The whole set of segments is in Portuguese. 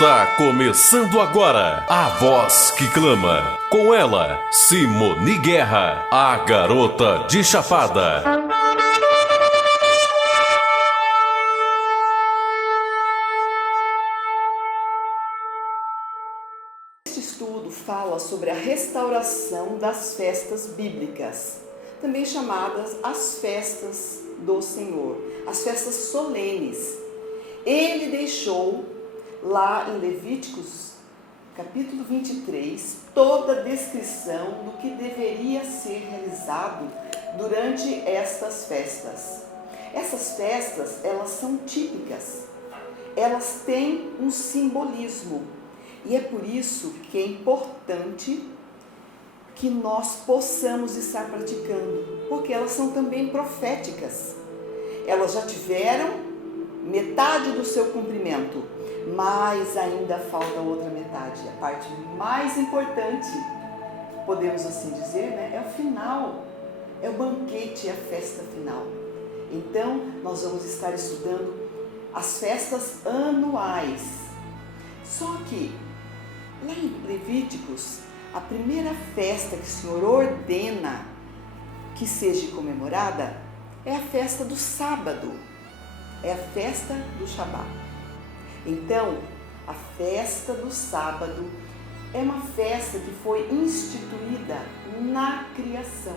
Está começando agora a Voz que Clama. Com ela, Simone Guerra, a garota de Chapada. Este estudo fala sobre a restauração das festas bíblicas, também chamadas as festas do Senhor, as festas solenes. Ele deixou lá em Levíticos, capítulo 23, toda a descrição do que deveria ser realizado durante estas festas. Essas festas, elas são típicas, elas têm um simbolismo e é por isso que é importante que nós possamos estar praticando, porque elas são também proféticas. Elas já tiveram metade do seu cumprimento, mas ainda falta outra metade. A parte mais importante, podemos assim dizer, é o final, é o banquete, é a festa final. Então, nós vamos estar estudando as festas anuais. Só que, lá em Levíticos, a primeira festa que o Senhor ordena que seja comemorada é a festa do sábado, é a festa do Shabá. Então, a festa do sábado é uma festa que foi instituída na criação.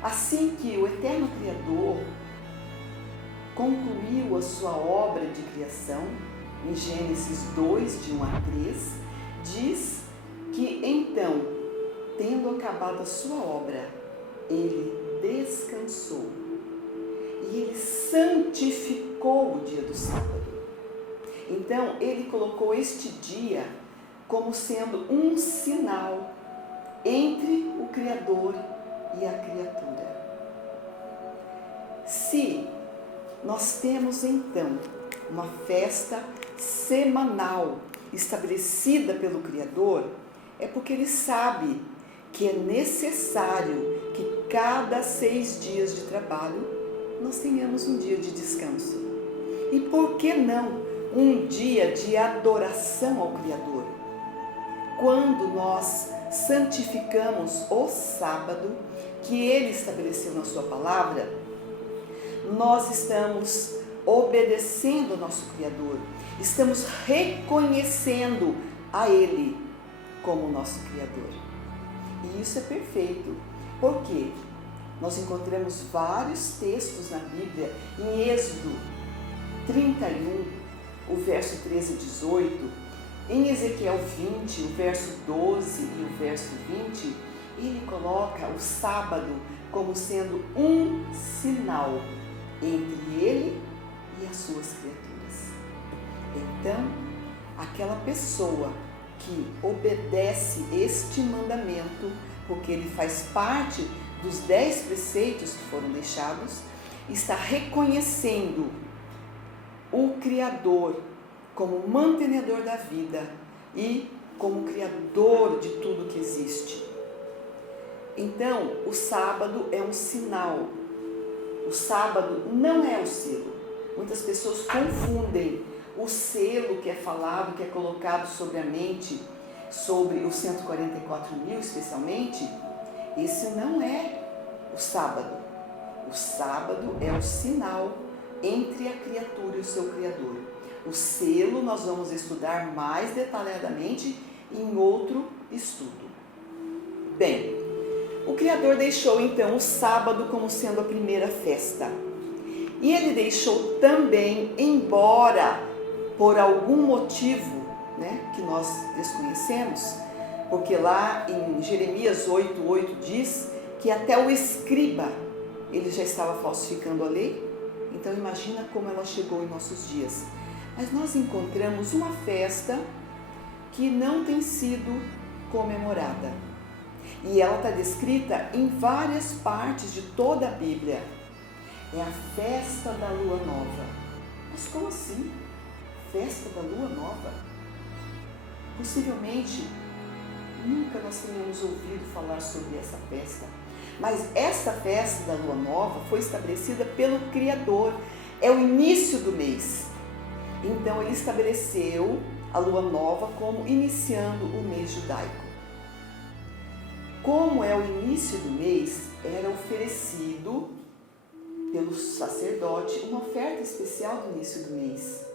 Assim que o Eterno Criador concluiu a sua obra de criação, em Gênesis 2, de 1 a 3, diz que então, tendo acabado a sua obra, ele descansou e ele santificou o dia do sábado. Então, ele colocou este dia como sendo um sinal entre o Criador e a criatura. Se nós temos então uma festa semanal estabelecida pelo Criador, é porque ele sabe que é necessário que cada 6 dias de trabalho nós tenhamos um dia de descanso. E por que não um dia de adoração ao Criador? Quando nós santificamos o sábado, que ele estabeleceu na sua palavra, nós estamos obedecendo ao nosso Criador, estamos reconhecendo a ele como nosso Criador. E isso é perfeito, porque nós encontramos vários textos na Bíblia, em Êxodo 31, o verso 13 e 18, em Ezequiel 20, o verso 12 e o verso 20, ele coloca o sábado como sendo um sinal entre ele e as suas criaturas. Então, aquela pessoa que obedece este mandamento, porque ele faz parte dos 10 preceitos que foram deixados, está reconhecendo o Criador como mantenedor da vida e como Criador de tudo que existe. Então, o sábado é um sinal. O sábado não é o selo. Muitas pessoas confundem o selo que é falado, que é colocado sobre a mente, sobre os 144 mil especialmente. Esse não é o sábado. O sábado é o sinal entre a criatura e o seu Criador. O selo nós vamos estudar mais detalhadamente em outro estudo. Bem, o Criador deixou então o sábado como sendo a primeira festa. E ele deixou também, embora por algum motivo, que nós desconhecemos, porque lá em Jeremias 8:8 diz que até o escriba ele já estava falsificando a lei. Então imagina como ela chegou em nossos dias. Mas nós encontramos uma festa que não tem sido comemorada. E ela está descrita em várias partes de toda a Bíblia. É a festa da lua nova. Mas como assim? Festa da lua nova? Possivelmente, nunca nós tenhamos ouvido falar sobre essa festa. Mas essa festa da lua nova foi estabelecida pelo Criador. É o início do mês. Então ele estabeleceu a lua nova como iniciando o mês judaico. Como é o início do mês, era oferecido pelo sacerdote uma oferta especial do início do mês.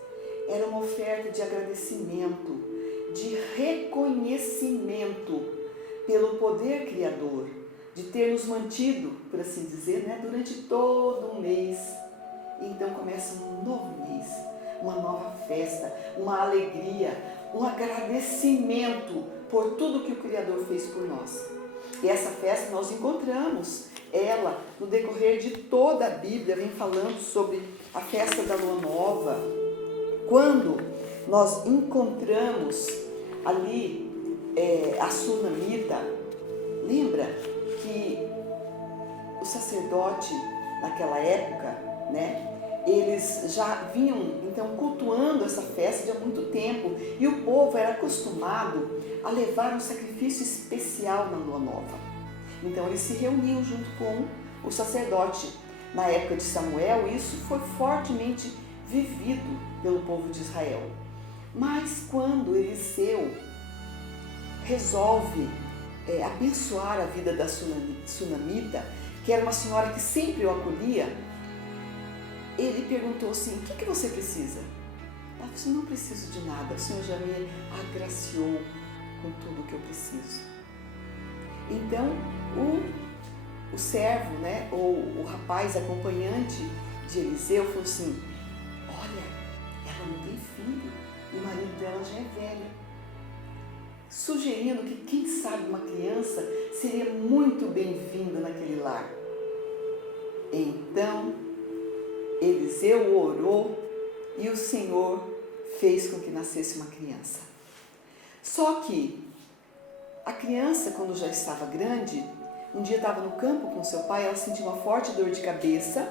Era uma oferta de agradecimento, de reconhecimento pelo poder criador, de ter nos mantido, por assim dizer, durante todo um mês. E então começa um novo mês, uma nova festa, uma alegria, um agradecimento por tudo que o Criador fez por nós. E essa festa nós encontramos ela no decorrer de toda a Bíblia, vem falando sobre a festa da lua nova. Quando nós encontramos ali a sunamita, lembra que o sacerdote naquela época, eles já vinham então cultuando essa festa há muito tempo, e o povo era acostumado a levar um sacrifício especial na lua nova. Então eles se reuniam junto com o sacerdote. Na época de Samuel, isso foi fortemente vivido pelo povo de Israel. Mas quando Eliseu resolve abençoar a vida da sunamita, que era uma senhora que sempre o acolhia, ele perguntou assim: o que você precisa? Ela disse: não preciso de nada, o Senhor já me agraciou com tudo o que eu preciso. Então o servo, ou o rapaz acompanhante de Eliseu falou assim: olha, ela não tem filho e o marido dela já é velho, sugerindo que quem sabe uma criança seria muito bem-vinda naquele lar. Então Eliseu orou e o Senhor fez com que nascesse uma criança. Só que a criança, quando já estava grande, um dia estava no campo com seu pai, ela sentiu uma forte dor de cabeça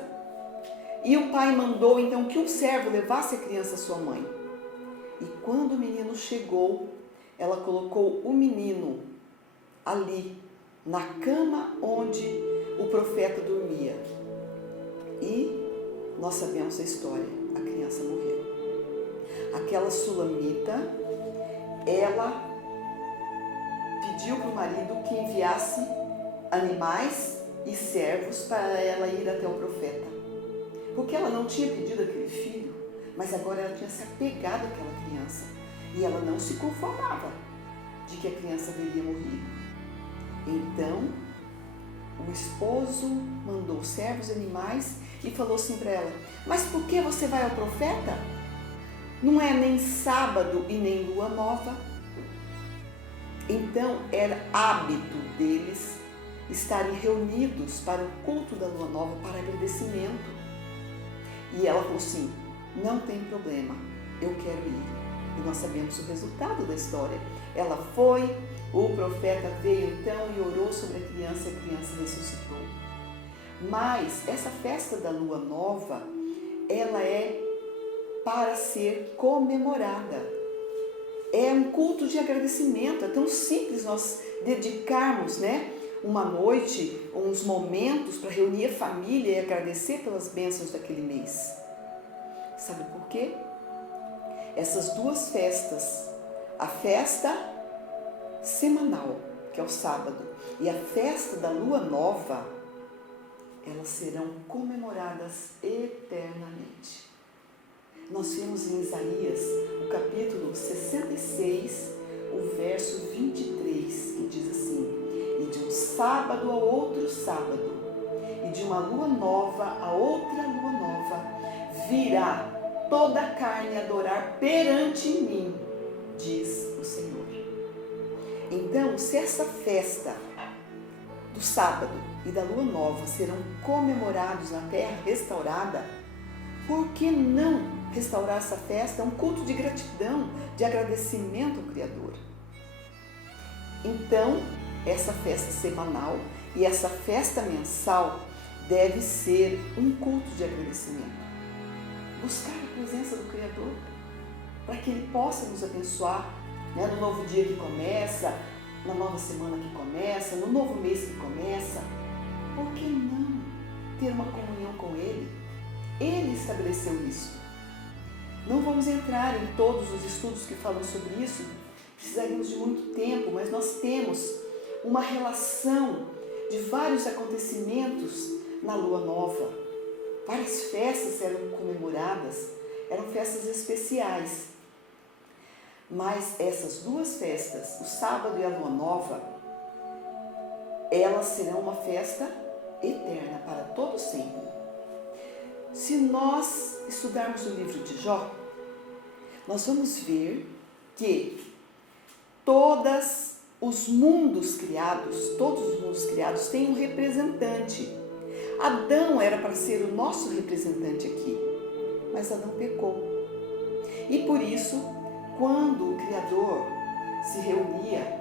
e o pai mandou então que um servo levasse a criança à sua mãe. E quando o menino chegou, ela colocou o menino ali, na cama onde o profeta dormia. E nós sabemos a história, a criança morreu. Aquela sulamita, ela pediu para o marido que enviasse animais e servos para ela ir até o profeta. Porque ela não tinha pedido aquele filho, mas agora ela tinha se apegado àquela criança. E ela não se conformava de que a criança haveria morrido. Então, o esposo mandou servos e animais e falou assim para ela: mas por que você vai ao profeta? Não é nem sábado e nem lua nova. Então era hábito deles estarem reunidos para o culto da lua nova, para agradecimento. E ela falou assim: não tem problema, eu quero ir. E nós sabemos o resultado da história. Ela foi, o profeta veio então e orou sobre a criança ressuscitou. Mas essa festa da lua nova, ela é para ser comemorada. É um culto de agradecimento. É tão simples nós dedicarmos, uma noite, uns momentos para reunir a família e agradecer pelas bênçãos daquele mês. Sabe por quê? Essas duas festas, a festa semanal, que é o sábado, e a festa da lua nova, elas serão comemoradas eternamente. Nós vemos em Isaías, o capítulo 66, o verso 23, que diz assim: e de um sábado a outro sábado, e de uma lua nova a outra lua nova, virá toda a carne adorar perante mim, diz o Senhor. Então, se essa festa do sábado e da lua nova serão comemorados na terra restaurada, por que não restaurar essa festa? É um culto de gratidão, de agradecimento ao Criador. Então, essa festa semanal e essa festa mensal deve ser um culto de agradecimento. Buscar a presença do Criador, para que Ele possa nos abençoar, no novo dia que começa, na nova semana que começa, no novo mês que começa. Por que não ter uma comunhão com Ele? Ele estabeleceu isso. Não vamos entrar em todos os estudos que falam sobre isso, precisaríamos de muito tempo, mas nós temos uma relação de vários acontecimentos na lua nova. Várias festas eram comemoradas, eram festas especiais. Mas essas duas festas, o sábado e a lua nova, elas serão uma festa eterna para todo sempre. Se nós estudarmos o livro de Jó, nós vamos ver que todos os mundos criados têm um representante. Adão era para ser o nosso representante aqui, mas Adão pecou. E por isso, quando o Criador se reunia,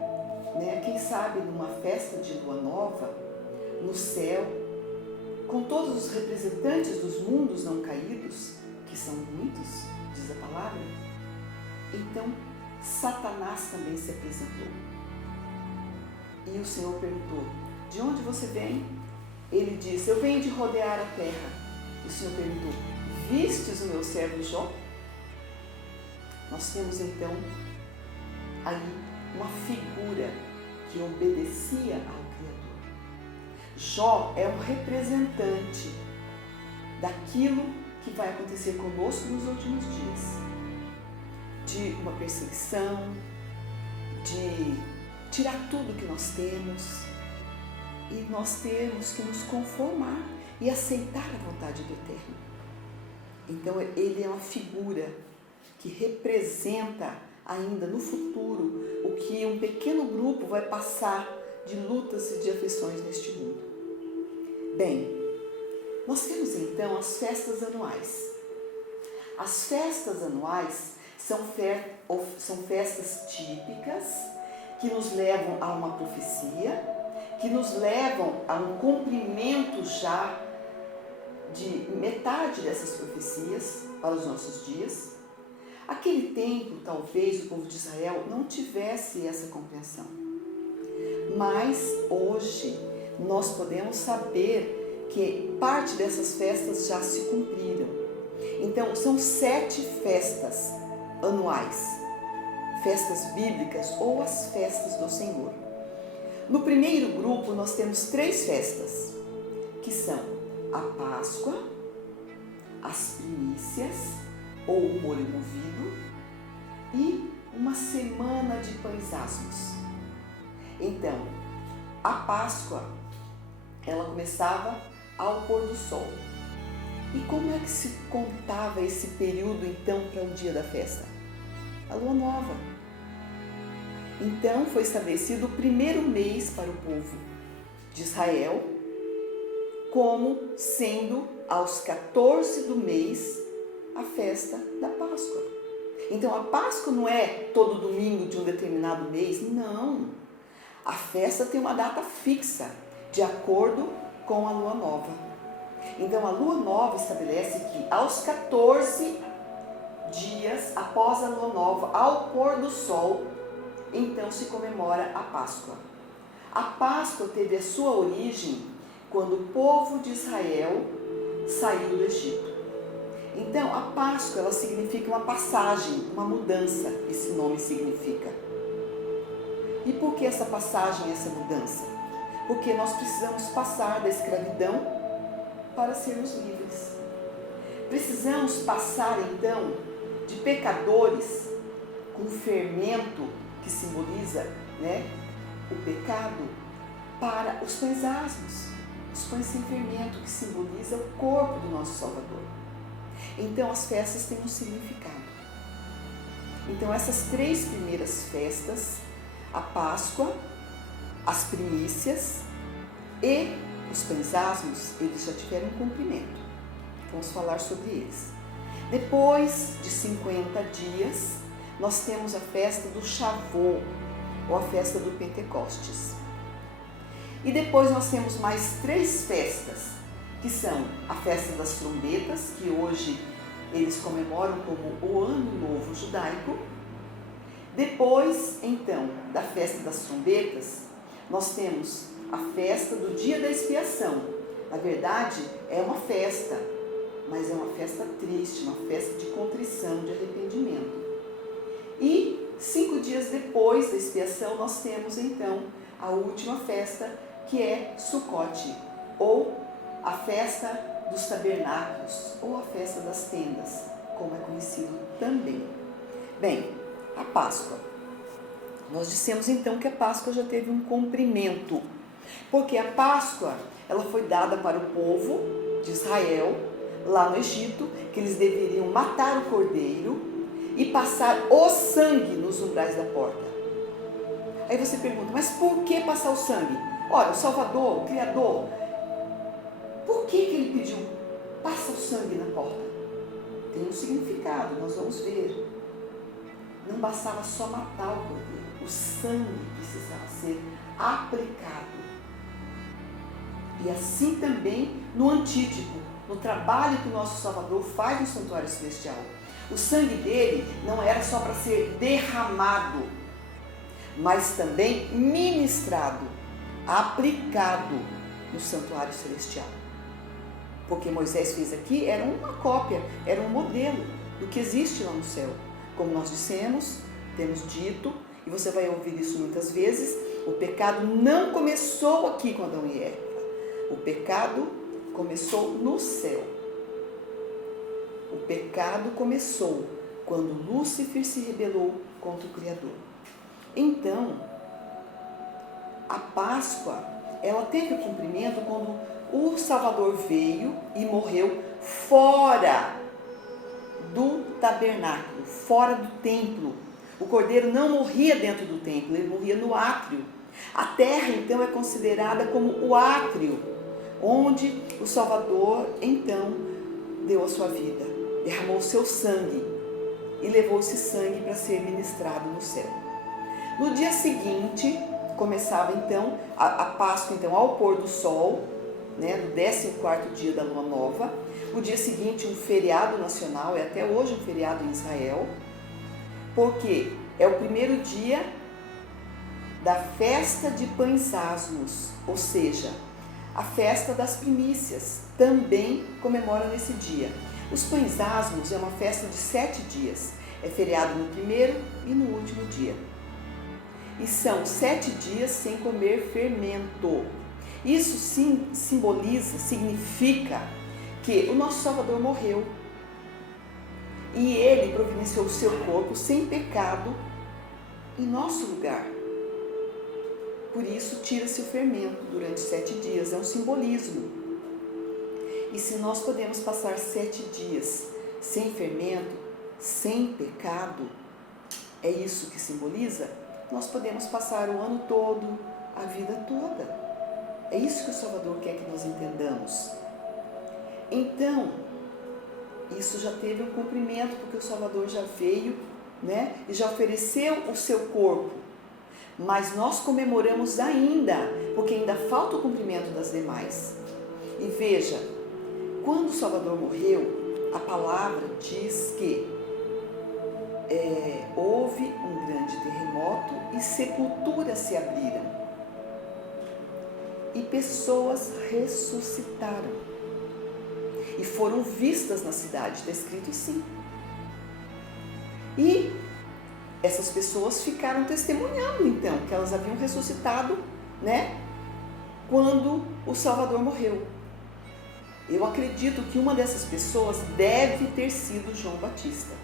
quem sabe numa festa de lua nova, no céu, com todos os representantes dos mundos não caídos, que são muitos, diz a palavra, então Satanás também se apresentou. E o Senhor perguntou: de onde você vem? Ele disse: eu venho de rodear a terra. E o Senhor perguntou: vistes o meu servo Jó? Nós temos então aí uma figura que obedecia ao Criador. Jó é um representante daquilo que vai acontecer conosco nos últimos dias. De uma perseguição, de tirar tudo que nós temos, e nós temos que nos conformar e aceitar a vontade do Eterno. Então ele é uma figura que representa ainda no futuro o que um pequeno grupo vai passar de lutas e de aflições neste mundo. Bem, nós temos então as festas anuais. As festas anuais são festas típicas que nos levam a uma profecia, que nos levam a um cumprimento já de metade dessas profecias para os nossos dias. Aquele tempo, talvez o povo de Israel não tivesse essa compreensão. Mas hoje nós podemos saber que parte dessas festas já se cumpriram. Então, são 7 festas anuais, festas bíblicas ou as festas do Senhor. No primeiro grupo, nós temos 3 festas, que são a Páscoa, as primícias, ou o molho movido, e uma semana de pães asmos. Então, a Páscoa, ela começava ao pôr do sol. E como é que se contava esse período, então, para o dia da festa? A lua nova. Então, foi estabelecido o primeiro mês para o povo de Israel, como sendo aos 14 do mês a festa da Páscoa. Então, a Páscoa não é todo domingo de um determinado mês, não. A festa tem uma data fixa, de acordo com a lua nova. Então, a lua nova estabelece que aos 14 dias após a lua nova, ao pôr do sol, então se comemora a Páscoa. A Páscoa teve a sua origem quando o povo de Israel saiu do Egito. Então, a Páscoa, ela significa uma passagem, uma mudança, esse nome significa. E por que essa passagem, essa mudança? Porque nós precisamos passar da escravidão para sermos livres. Precisamos passar, então, de pecadores com fermento, que simboliza, o pecado, para os pães asmos, os pães sem fermento, que simboliza o corpo do nosso Salvador. Então, as festas têm um significado. Então, essas 3 primeiras festas, a Páscoa, as primícias e os pães asmos, eles já tiveram um cumprimento. Vamos falar sobre eles. Depois de 50 dias, nós temos a festa do Shavuot, ou a festa do Pentecostes. E depois nós temos mais 3 festas, que são a festa das trombetas, que hoje eles comemoram como o Ano Novo Judaico. Depois, então, da festa das trombetas, nós temos a festa do Dia da Expiação. Na verdade, é uma festa mas é uma festa triste, uma festa de contrição, de arrependimento. E 5 dias depois da expiação, nós temos então a última festa, que é Sucote, ou a festa dos tabernáculos, ou a festa das tendas, como é conhecido também. Bem, a Páscoa. Nós dissemos então que a Páscoa já teve um cumprimento, porque a Páscoa ela foi dada para o povo de Israel, lá no Egito, que eles deveriam matar o cordeiro e passar o sangue nos umbrais da porta. Aí você pergunta, mas por que passar o sangue? Ora, o Salvador, o Criador, por que ele pediu, passa o sangue na porta? Tem um significado, nós vamos ver. Não bastava só matar o cordeiro, o sangue precisava ser aplicado. E assim também no antítipo, no trabalho que o nosso Salvador faz no santuário celestial. O sangue dele não era só para ser derramado, mas também ministrado, aplicado no santuário celestial. Porque Moisés fez aqui, era uma cópia, era um modelo do que existe lá no céu. Como nós dissemos, temos dito, e você vai ouvir isso muitas vezes, o pecado não começou aqui com Adão e Eva. O pecado começou no céu. O pecado começou quando Lúcifer se rebelou contra o Criador. Então, a Páscoa, ela teve o cumprimento quando o Salvador veio e morreu fora do tabernáculo, fora do templo. O cordeiro não morria dentro do templo, ele morria no átrio. A terra, então, é considerada como o átrio, onde o Salvador, então, deu a sua vida, derramou o seu sangue e levou esse sangue para ser ministrado no céu. No dia seguinte, começava, então, a Páscoa, então, ao pôr do sol, né, no 14º dia da lua nova. O dia seguinte, um feriado nacional, é até hoje um feriado em Israel, porque é o primeiro dia da festa de pães asmos, ou seja, a festa das primícias, também comemora nesse dia. Os pães asmos é uma festa de 7 dias, é feriado no primeiro e no último dia. E são 7 dias sem comer fermento. Isso sim simboliza, significa que o nosso Salvador morreu e ele providenciou o seu corpo sem pecado em nosso lugar. Por isso tira-se o fermento durante 7 dias, é um simbolismo. E se nós podemos passar 7 dias sem fermento, sem pecado, é isso que simboliza, nós podemos passar o ano todo, a vida toda. É isso que o Salvador quer que nós entendamos. Então, isso já teve um cumprimento, porque o Salvador já veio, né, e já ofereceu o seu corpo. Mas nós comemoramos ainda, porque ainda falta o cumprimento das demais. E veja, quando o Salvador morreu, a palavra diz que houve um grande terremoto e sepulturas se abriram. E pessoas ressuscitaram. E foram vistas na cidade, está escrito assim. E essas pessoas ficaram testemunhando, então, que elas haviam ressuscitado, né, quando o Salvador morreu. Eu acredito que uma dessas pessoas deve ter sido João Batista.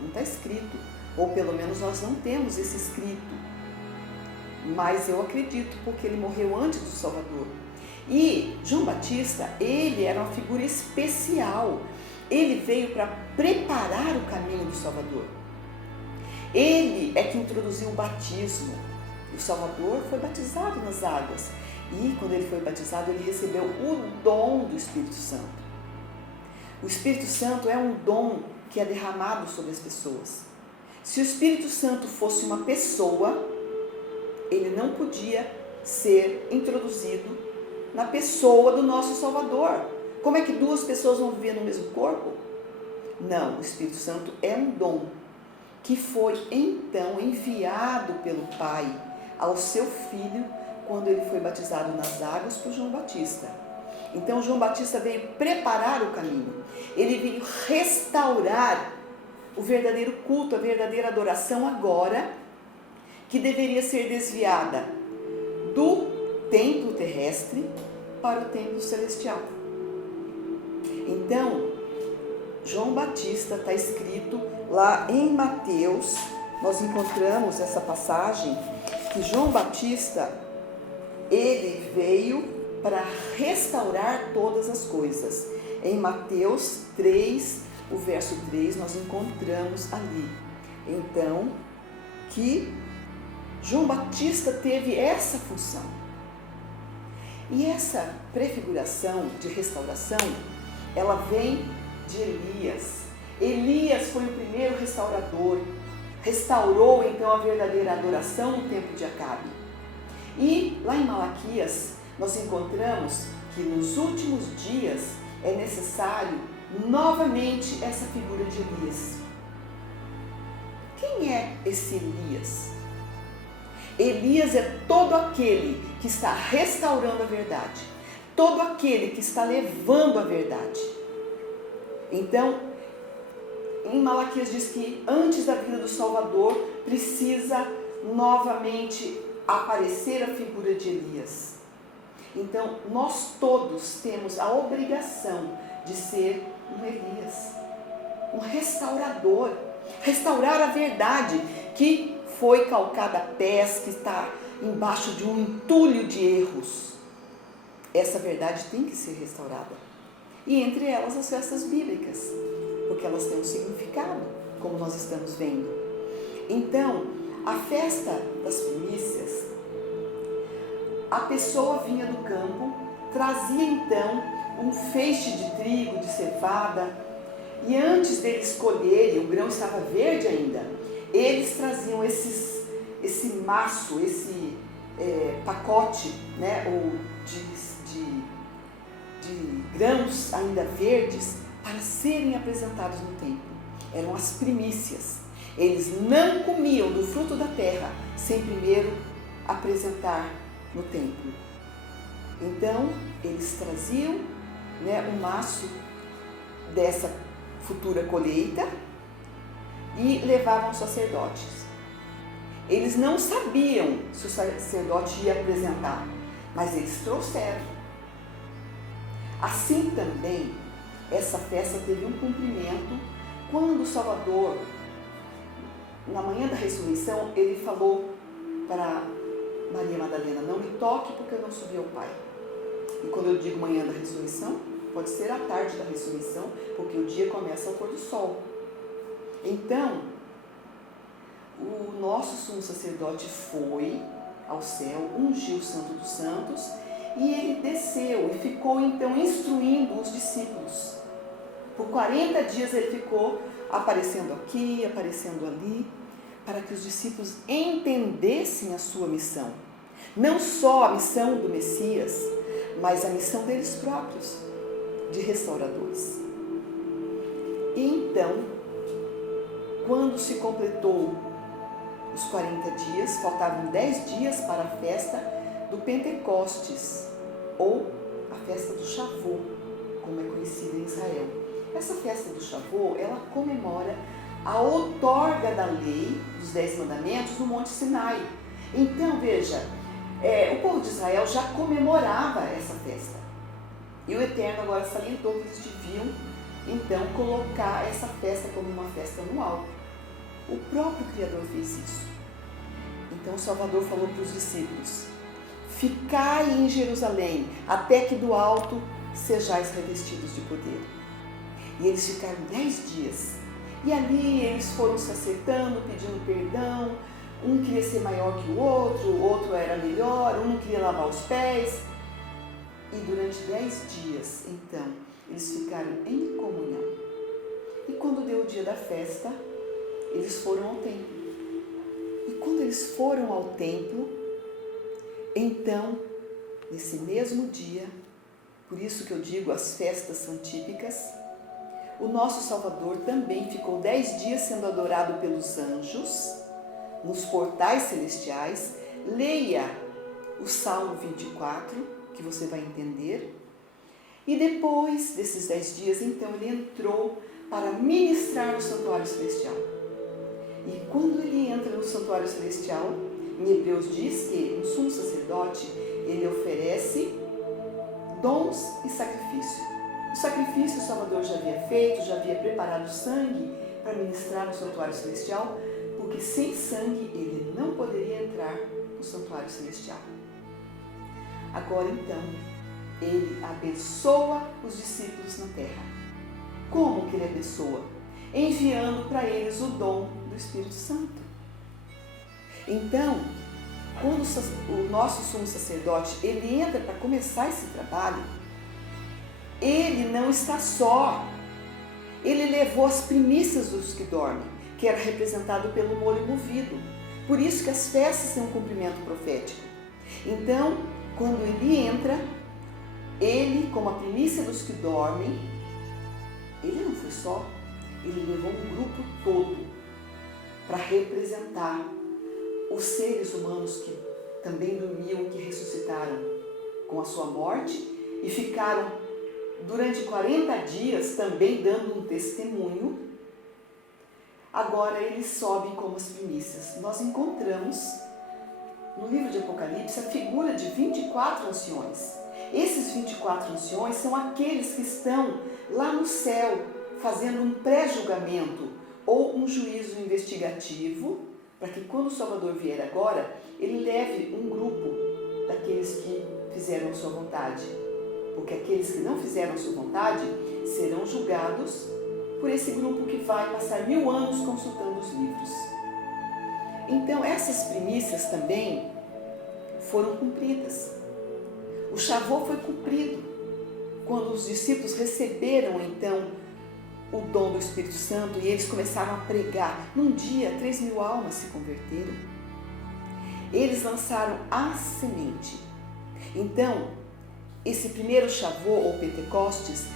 Não está escrito, ou pelo menos nós não temos esse escrito. Mas eu acredito, porque ele morreu antes do Salvador. E João Batista, ele era uma figura especial. Ele veio para preparar o caminho do Salvador. Ele é que introduziu o batismo. O Salvador foi batizado nas águas. E quando ele foi batizado, ele recebeu o dom do Espírito Santo. O Espírito Santo é um dom que é derramado sobre as pessoas. Se o Espírito Santo fosse uma pessoa, ele não podia ser introduzido na pessoa do nosso Salvador. Como é que 2 pessoas vão viver no mesmo corpo? Não, o Espírito Santo é um dom que foi então enviado pelo Pai ao seu Filho quando ele foi batizado nas águas por João Batista. Então João Batista veio preparar o caminho. Ele veio restaurar o verdadeiro culto, a verdadeira adoração agora, que deveria ser desviada do templo terrestre para o templo celestial. Então, João Batista, está escrito lá em Mateus, nós encontramos essa passagem, que João Batista, ele veio para restaurar todas as coisas. Em Mateus 3, o verso 3, nós encontramos ali. Então, que João Batista teve essa função. E essa prefiguração de restauração, ela vem de Elias. Elias foi o primeiro restaurador. Restaurou então a verdadeira adoração no tempo de Acabe. E lá em Malaquias, nós encontramos que nos últimos dias é necessário novamente essa figura de Elias. Quem é esse Elias? Elias é todo aquele que está restaurando a verdade, todo aquele que está levando a verdade. Então, em Malaquias diz que antes da vinda do Salvador precisa novamente aparecer a figura de Elias. Então, nós todos temos a obrigação de ser um Elias, um restaurador, restaurar a verdade que foi calcada a pés, que está embaixo de um entulho de erros. Essa verdade tem que ser restaurada. E entre elas as festas bíblicas, porque elas têm um significado, como nós estamos vendo. Então, a festa das primícias, a pessoa vinha do campo, trazia então um feixe de trigo, de cevada, e antes deles colherem, o grão estava verde ainda, eles traziam esse maço, esse pacote, né, ou de grãos ainda verdes, para serem apresentados no templo. Eram as primícias. Eles não comiam do fruto da terra sem primeiro apresentar no templo. Então, eles traziam, né, um maço dessa futura colheita e levavam aos sacerdotes. Eles não sabiam se o sacerdote ia apresentar, mas eles trouxeram. Assim também, essa festa teve um cumprimento quando o Salvador, na manhã da ressurreição, ele falou para Maria Madalena: não me toque porque eu não subi ao Pai. E quando eu digo manhã da ressurreição, pode ser a tarde da ressurreição, porque o dia começa ao pôr do sol. Então, o nosso sumo sacerdote foi ao céu, ungiu o Santo dos Santos, e ele desceu e ficou então instruindo os discípulos. Por 40 dias ele ficou aparecendo aqui, aparecendo ali, para que os discípulos entendessem a sua missão. Não só a missão do Messias, mas a missão deles próprios, de restauradores. E então, quando se completou os 40 dias, faltavam 10 dias para a festa do Pentecostes, ou a festa do Shavuot, como é conhecida em Israel. Essa festa do Shavuot, ela comemora a outorga da lei dos 10 mandamentos no Monte Sinai. Então, veja, o povo de Israel já comemorava essa festa. E o Eterno agora salientou que eles deviam, então, colocar essa festa como uma festa anual. O próprio Criador fez isso. Então, o Salvador falou para os discípulos: ficai em Jerusalém, até que do alto sejais revestidos de poder. E eles ficaram 10 dias. E ali eles foram se acertando, pedindo perdão. Um queria ser maior que o outro era melhor, um queria lavar os pés. E durante 10 dias, então, eles ficaram em comunhão. E quando deu o dia da festa, eles foram ao templo. E quando eles foram ao templo, então, nesse mesmo dia, por isso que eu digo, as festas são típicas, o nosso Salvador também ficou 10 dias sendo adorado pelos anjos, nos portais celestiais. Leia o Salmo 24, que você vai entender. E depois desses 10 dias, então, ele entrou para ministrar no santuário celestial. E quando ele entra no santuário celestial, em Hebreus diz que o sumo sacerdote, ele oferece dons e sacrifício. O sacrifício o Salvador já havia feito, já havia preparado sangue para ministrar no santuário celestial, porque sem sangue ele não poderia entrar no santuário celestial. Agora então, ele abençoa os discípulos na terra. Como que ele abençoa? Enviando para eles o dom do Espírito Santo. Então, quando o nosso sumo sacerdote ele entra para começar esse trabalho, ele não está só. Ele levou as primícias dos que dormem, que era representado pelo molho movido. Por isso que as festas têm um cumprimento profético. Então, quando ele entra, ele, como a primícia dos que dormem, ele não foi só, ele levou um grupo todo para representar os seres humanos que também dormiam e que ressuscitaram com a sua morte e ficaram durante 40 dias também dando um testemunho. Agora eles sobem como as primícias. Nós encontramos no livro de Apocalipse a figura de 24 anciões. Esses 24 anciões são aqueles que estão lá no céu fazendo um pré-julgamento ou um juízo investigativo, para que quando o Salvador vier agora, ele leve um grupo daqueles que fizeram a sua vontade. Porque aqueles que não fizeram a sua vontade serão julgados por esse grupo que vai passar 1000 anos consultando os livros. Então essas primícias também foram cumpridas. O Shavuot foi cumprido quando os discípulos receberam então o dom do Espírito Santo e eles começaram a pregar. Num dia, 3.000 almas se converteram. Eles lançaram a semente. Então, esse primeiro Shavuot ou Pentecostes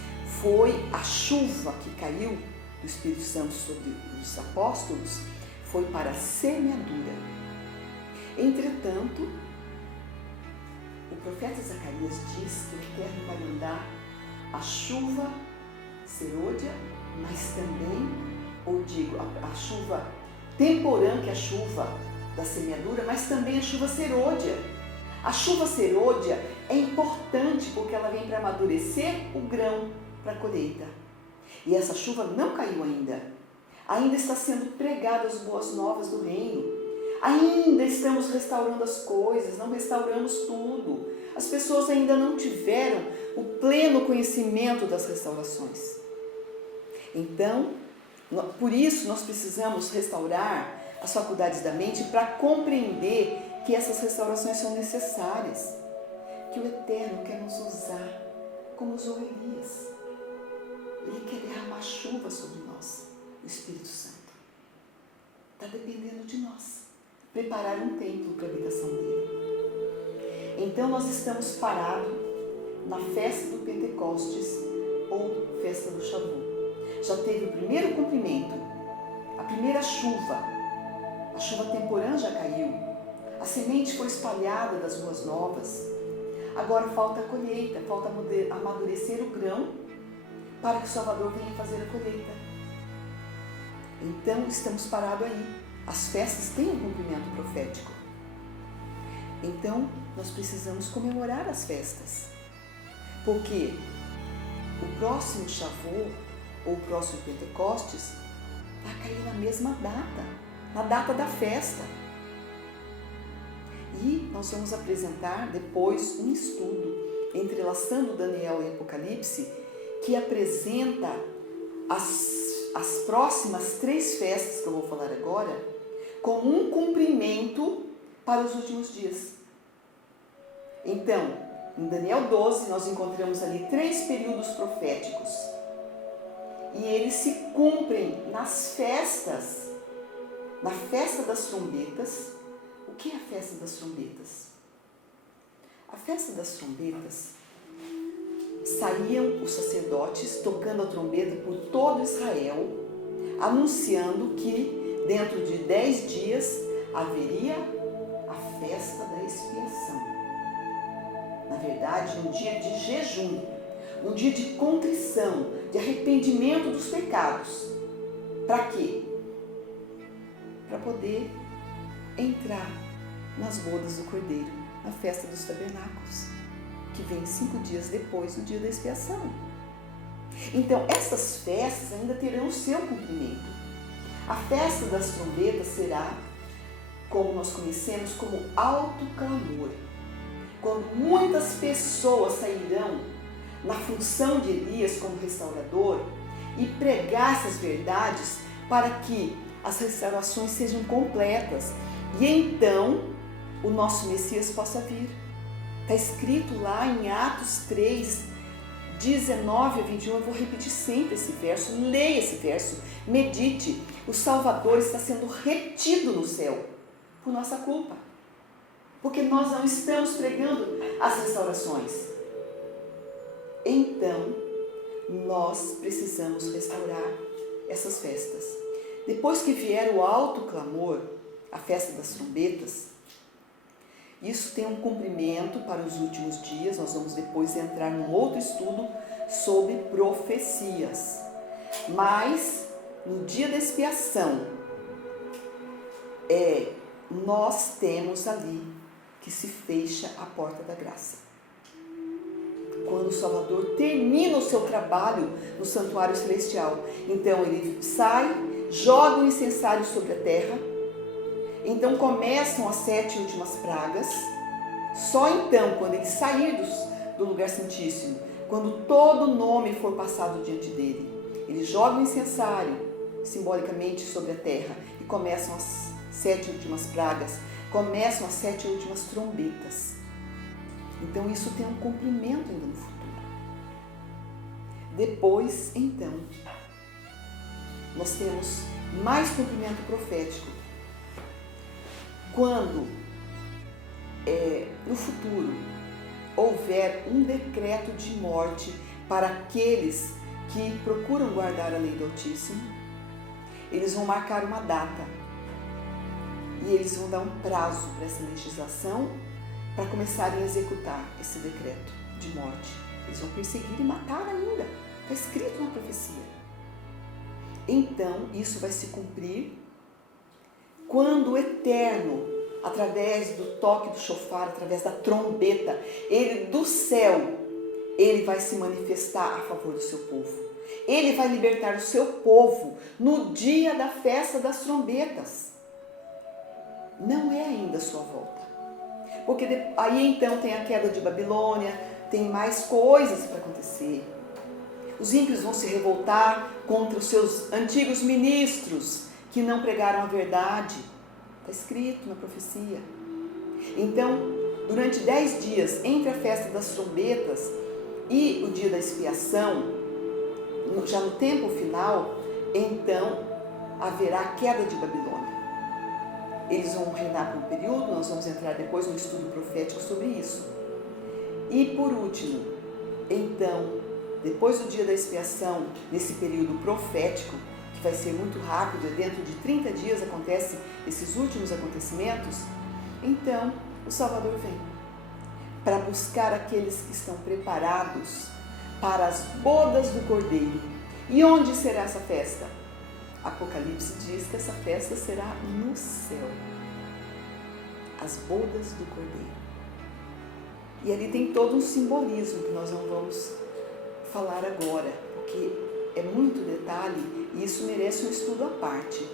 foi a chuva que caiu do Espírito Santo sobre os apóstolos, foi para a semeadura. Entretanto, o profeta Zacarias diz que o Eterno vai mandar a chuva serôdia, mas também, ou digo, a chuva temporã, que é a chuva da semeadura, mas também a chuva serôdia. A chuva serôdia é importante porque ela vem para amadurecer o grão para a colheita. E essa chuva não caiu ainda. Ainda está sendo pregadas as boas novas do reino. Ainda estamos restaurando as coisas, não restauramos tudo. As pessoas ainda não tiveram o pleno conhecimento das restaurações. Então, por isso nós precisamos restaurar as faculdades da mente para compreender que essas restaurações são necessárias. Que o Eterno quer nos usar como usou Elias. Ele quer derramar chuva sobre nós, o Espírito Santo. Está dependendo de nós. Preparar um templo para a habitação dele. Então nós estamos parados na festa do Pentecostes ou festa do Shavuot. Já teve o primeiro cumprimento, a primeira chuva. A chuva temporã já caiu. A semente foi espalhada das boas novas. Agora falta a colheita, falta amadurecer o grão para que o Salvador venha fazer a colheita. Então estamos parados aí. As festas têm um cumprimento profético. Então nós precisamos comemorar as festas. Porque o próximo Shavuot ou o próximo Pentecostes vai cair na mesma data, na data da festa. E nós vamos apresentar depois um estudo entrelaçando Daniel e Apocalipse que apresenta as próximas 3 festas que eu vou falar agora como um cumprimento para os últimos dias. Então, em Daniel 12 nós encontramos ali 3 períodos proféticos e eles se cumprem nas festas, na festa das trombetas. O que é a festa das trombetas? A festa das trombetas, saíam os sacerdotes tocando a trombeta por todo Israel, anunciando que dentro de 10 dias haveria a festa da expiação. Na verdade, um dia de jejum. um dia de contrição, de arrependimento dos pecados. Para quê? Para poder entrar nas bodas do Cordeiro, na festa dos tabernáculos, que vem 5 dias depois do dia da expiação. Então, essas festas ainda terão o seu cumprimento. A festa das trombetas será, como nós conhecemos, como alto clamor, quando muitas pessoas sairão na função de Elias como restaurador e pregar essas verdades para que as restaurações sejam completas e então o nosso Messias possa vir. Está escrito lá em Atos 3, 19 a 21, eu vou repetir sempre esse verso, leia esse verso, medite. O Salvador está sendo retido no céu por nossa culpa, porque nós não estamos pregando as restaurações. Então, nós precisamos restaurar essas festas. Depois que vier o alto clamor, a festa das trombetas, isso tem um cumprimento para os últimos dias. Nós vamos depois entrar num outro estudo sobre profecias. Mas, no dia da expiação, nós temos ali que se fecha a porta da graça. Quando o Salvador termina o seu trabalho no santuário celestial, então ele sai, joga o incensário sobre a terra, então começam as 7 últimas pragas. Só então, quando ele sair do lugar santíssimo, quando todo nome for passado diante dele, ele joga o incensário simbolicamente sobre a terra e começam as 7 últimas pragas, começam as 7 últimas trombetas. Então isso tem um cumprimento ainda no futuro. Depois, então, nós temos mais cumprimento profético. Quando no futuro houver um decreto de morte para aqueles que procuram guardar a lei do Altíssimo, eles vão marcar uma data e eles vão dar um prazo para essa legislação para começarem a executar esse decreto de morte. Eles vão perseguir e matar ainda. Está escrito na profecia. Então, isso vai se cumprir quando o Eterno, através do toque do chofar, através da trombeta, ele do céu, ele vai se manifestar a favor do seu povo. Ele vai libertar o seu povo no dia da festa das trombetas. Não é ainda a sua volta. Porque aí então tem a queda de Babilônia, tem mais coisas para acontecer. Os ímpios vão se revoltar contra os seus antigos ministros que não pregaram a verdade. Está escrito na profecia. Então, durante 10 dias, entre a festa das trombetas e o dia da expiação, já no tempo final, então haverá a queda de Babilônia. Eles vão reinar por um período, nós vamos entrar depois no estudo profético sobre isso. E por último, então, depois do dia da expiação, nesse período profético, que vai ser muito rápido, dentro de 30 dias acontecem esses últimos acontecimentos, então o Salvador vem para buscar aqueles que estão preparados para as bodas do Cordeiro. E onde será essa festa? Apocalipse diz que essa festa será no céu. As bodas do Cordeiro. E ali tem todo um simbolismo que nós não vamos falar agora, porque é muito detalhe e isso merece um estudo à parte.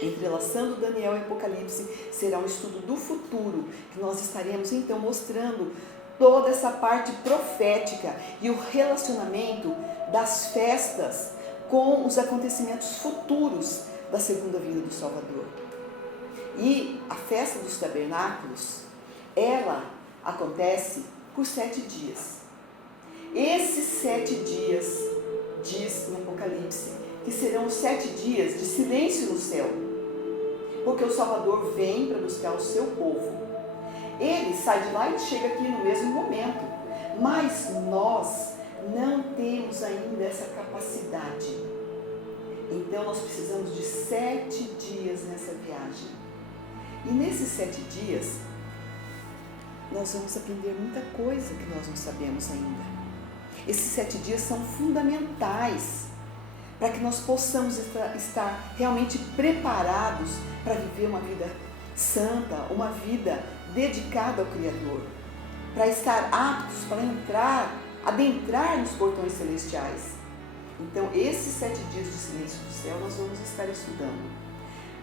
Entrelaçando Daniel e Apocalipse será um estudo do futuro, que nós estaremos então mostrando toda essa parte profética e o relacionamento das festas com os acontecimentos futuros da segunda vinda do Salvador. E a festa dos tabernáculos, ela acontece por 7 dias. Esses 7 dias, diz no Apocalipse, que serão os 7 dias de silêncio no céu, porque o Salvador vem para buscar o seu povo. Ele sai de lá e chega aqui no mesmo momento, mas nós não temos ainda essa capacidade. Então nós precisamos de 7 dias nessa viagem. E nesses 7 dias, nós vamos aprender muita coisa que nós não sabemos ainda. Esses 7 dias são fundamentais para que nós possamos estar realmente preparados para viver uma vida santa, uma vida dedicada ao Criador, para estar aptos para adentrar nos portões celestiais. Então, esses 7 dias de silêncio do céu nós vamos estar estudando,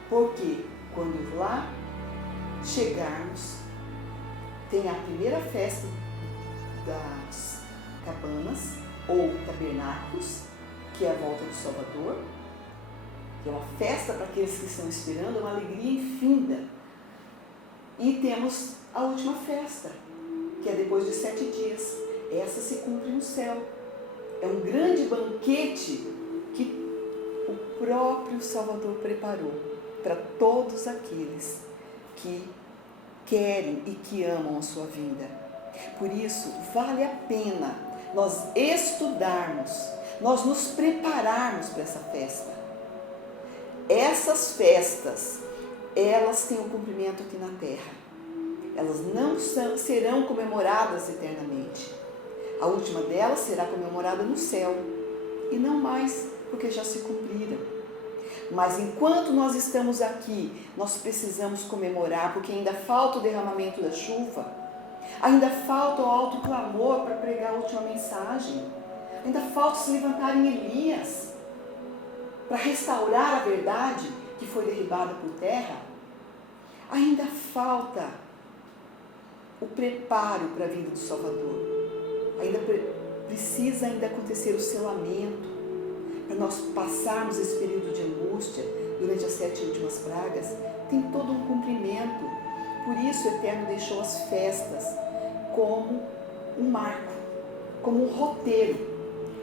porque quando lá chegarmos, tem a primeira festa das cabanas ou tabernáculos, que é a volta do Salvador, que é uma festa para aqueles que estão esperando, uma alegria infinda. E temos a última festa, que é depois de 7 dias. Essa se cumpre no céu. É um grande banquete que o próprio Salvador preparou para todos aqueles que querem e que amam a sua vinda. Por isso, vale a pena nós estudarmos, nós nos prepararmos para essa festa. Essas festas, elas têm um cumprimento aqui na terra. Elas não serão comemoradas eternamente. A última delas será comemorada no céu, e não mais, porque já se cumpriram. Mas enquanto nós estamos aqui, nós precisamos comemorar, porque ainda falta o derramamento da chuva, ainda falta o alto clamor para pregar a última mensagem, ainda falta se levantar em Elias para restaurar a verdade que foi derribada por terra. Ainda falta o preparo para a vinda do Salvador. Ainda precisa acontecer o selamento, para nós passarmos esse período de angústia durante as 7 últimas pragas. Tem todo um cumprimento. Por isso o Eterno deixou as festas como um marco, como um roteiro.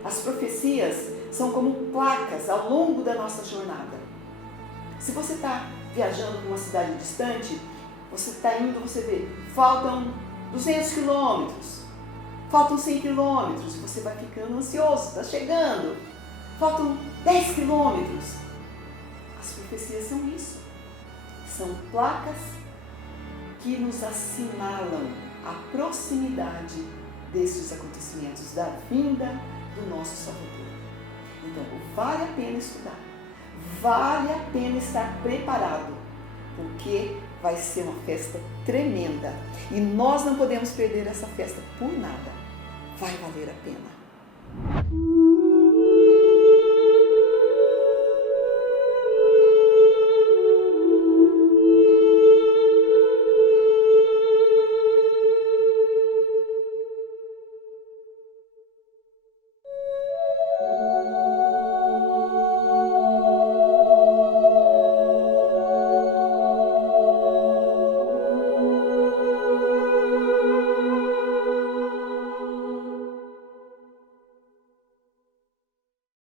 As profecias são como placas ao longo da nossa jornada. Se você está viajando para uma cidade distante, você está indo, você vê, faltam 200 quilômetros, faltam 100 quilômetros, você vai ficando ansioso, está chegando, faltam 10 quilômetros. As profecias são isso, são placas que nos assinalam a proximidade desses acontecimentos, da vinda do nosso Salvador. Então, vale a pena estudar, vale a pena estar preparado, porque vai ser uma festa tremenda e nós não podemos perder essa festa por nada. Vai valer a pena.